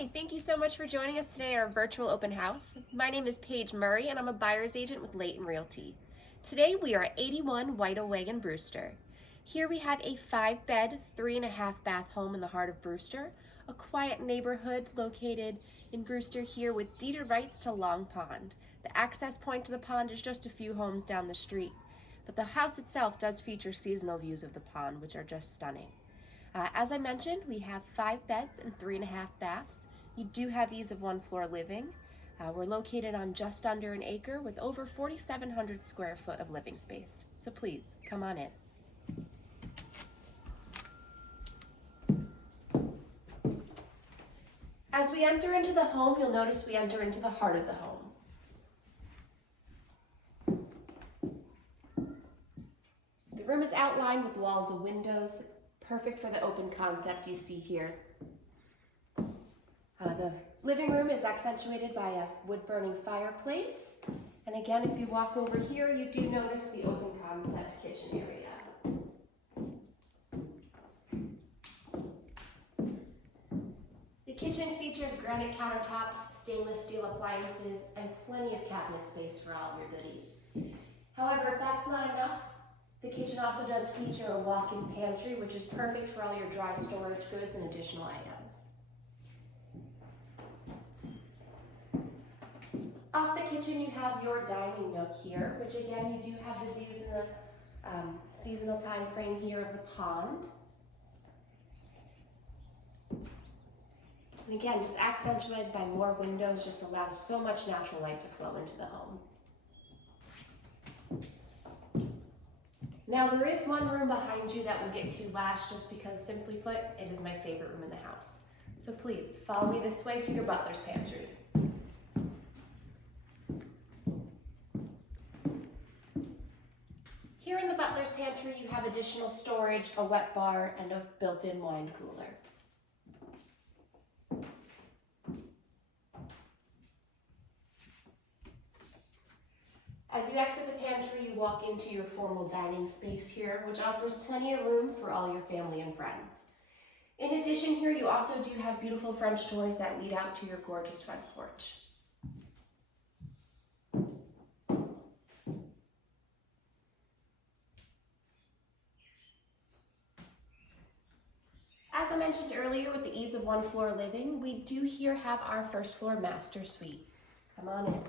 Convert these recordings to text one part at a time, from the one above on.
Hi, thank you so much for joining us today at our virtual open house. My name is Paige Murray and I'm a buyer's agent with Layton Realty. Today we are at 81 Whidah Way in Brewster. Here we have a 5-bed, 3.5-bath home in the heart of Brewster, a quiet neighborhood located in Brewster here with deeded rights to Long Pond. The access point to the pond is just a few homes down the street, but the house itself does feature seasonal views of the pond, which are just stunning. As I mentioned, we have 5 beds and 3.5 baths. You do have ease of one-floor living. We're located on just under an acre with over 4,700 square foot of living space. So please, come on in. As we enter into the home, you'll notice we enter into the heart of the home. The room is outlined with walls and windows, perfect for the open concept you see here. The living room is accentuated by a wood-burning fireplace. And again, if you walk over here, you do notice the open concept kitchen area. The kitchen features granite countertops, stainless steel appliances, and plenty of cabinet space for all of your goodies. However, if that's not enough, the kitchen also does feature a walk-in pantry, which is perfect for all your dry storage goods and additional items. Off the kitchen, you have your dining nook here, which again, you do have the views in the seasonal time frame here of the pond. And again, just accentuated by more windows, just allows so much natural light to flow into the home. Now there is one room behind you that we'll get to last, just because simply put, it is my favorite room in the house. So please, follow me this way to your butler's pantry. Here in the butler's pantry, you have additional storage, a wet bar, and a built-in wine cooler. As you exit the pantry, you walk into your formal dining space here, which offers plenty of room for all your family and friends. In addition here, you also do have beautiful French doors that lead out to your gorgeous front porch. As I mentioned earlier, with the ease of one-floor living, we do here have our first floor master suite. Come on in.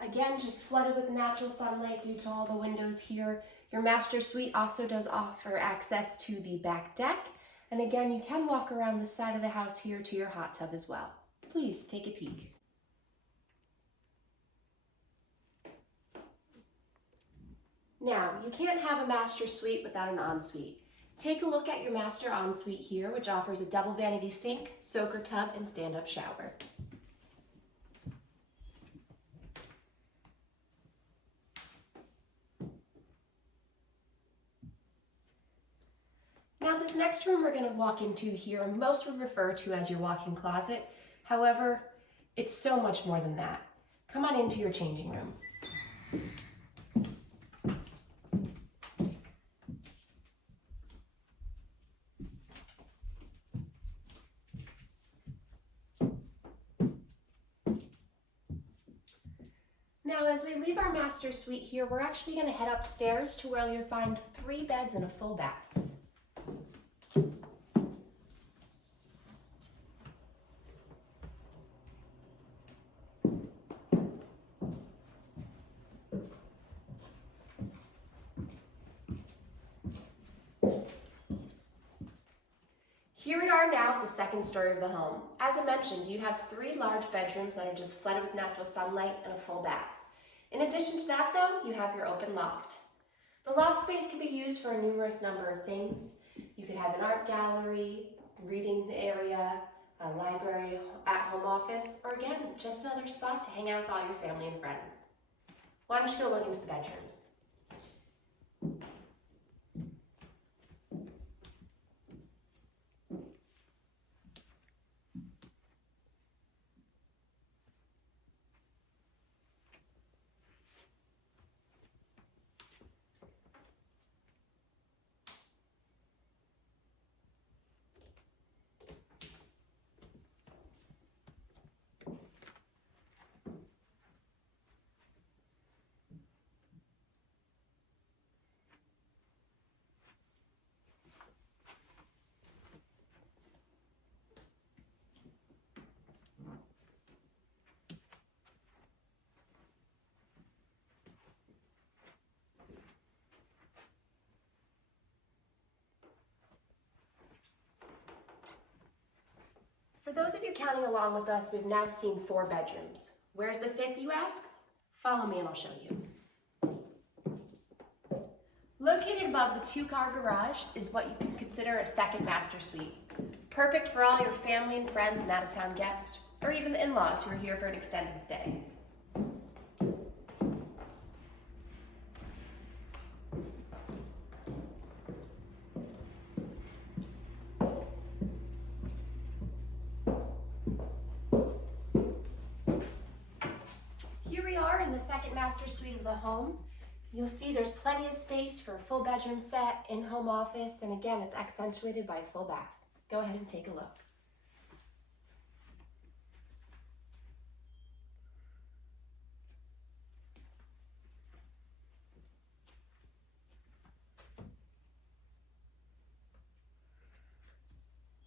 Again, just flooded with natural sunlight due to all the windows here. Your master suite also does offer access to the back deck. And again, you can walk around the side of the house here to your hot tub as well. Please take a peek. Now, you can't have a master suite without an ensuite. Take a look at your master ensuite here, which offers a double vanity sink, soaker tub, and stand-up shower. Now this next room we're going to walk into here, most would refer to as your walk-in closet. However, it's so much more than that. Come on into your changing room. Now as we leave our master suite here, we're actually going to head upstairs to where you'll find 3 beds and a full bath. Here we are now at the second story of the home. As I mentioned, you have 3 large bedrooms that are just flooded with natural sunlight and a full bath. In addition to that though, you have your open loft. The loft space can be used for a numerous number of things. You could have an art gallery, reading area, a library, at-home office, or again, just another spot to hang out with all your family and friends. Why don't you go look into the bedrooms? those of you counting along with us, we've now seen 4 bedrooms. Where's the 5th, you ask? Follow me and I'll show you. Located above the 2-car garage is what you could consider a second master suite. Perfect for all your family and friends and out-of-town guests, or even the in-laws who are here for an extended stay. Here we are in the second master suite of the home. You'll see there's plenty of space for a full bedroom set, in-home office, and again, it's accentuated by a full bath. Go ahead and take a look.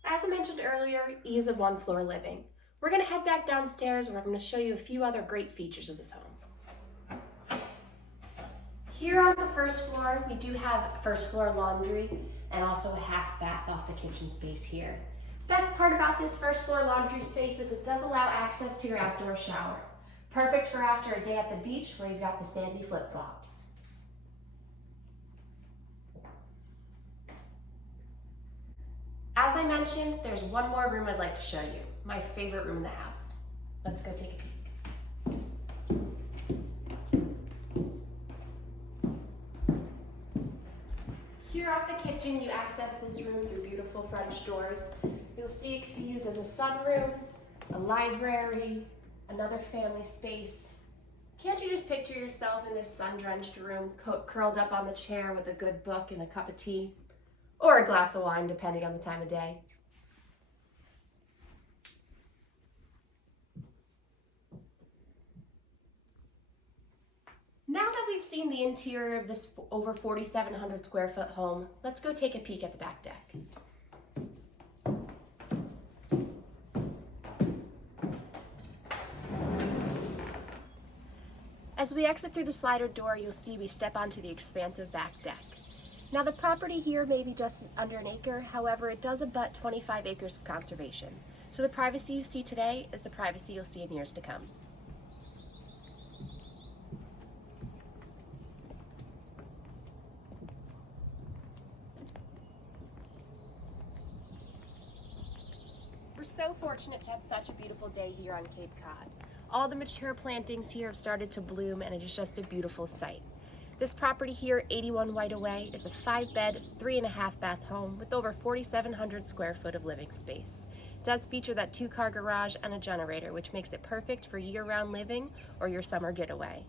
As I mentioned earlier, ease of 1-floor living. We're going to head back downstairs where I'm going to show you a few other great features of this home. Here on the first floor, we do have first floor laundry and also a half bath off the kitchen space here. Best part about this first floor laundry space is it does allow access to your outdoor shower. Perfect for after a day at the beach where you've got the sandy flip-flops. As I mentioned, there's one more room I'd like to show you, my favorite room in the house. Let's go take a peek. Here off the kitchen, you access this room through beautiful French doors. You'll see it can be used as a sunroom, a library, another family space. Can't you just picture yourself in this sun-drenched room, curled up on the chair with a good book and a cup of tea? Or a glass of wine, depending on the time of day. Now that we've seen the interior of this over 4,700 square foot home, let's go take a peek at the back deck. As we exit through the slider door, you'll see we step onto the expansive back deck. Now the property here may be just under an acre, however it does abut 25 acres of conservation. So the privacy you see today is the privacy you'll see in years to come. We're so fortunate to have such a beautiful day here on Cape Cod. All the mature plantings here have started to bloom and it is just a beautiful sight. This property here, 81 Whidah Way, is a 5-bed, 3.5-bath home with over 4,700 square foot of living space. It does feature that 2-car garage and a generator, which makes it perfect for year-round living or your summer getaway.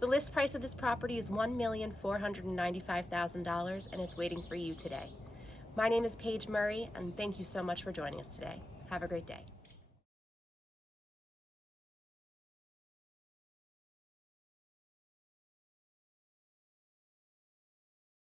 The list price of this property is $1,495,000 and it's waiting for you today. My name is Paige Murray and thank you so much for joining us today. Have a great day.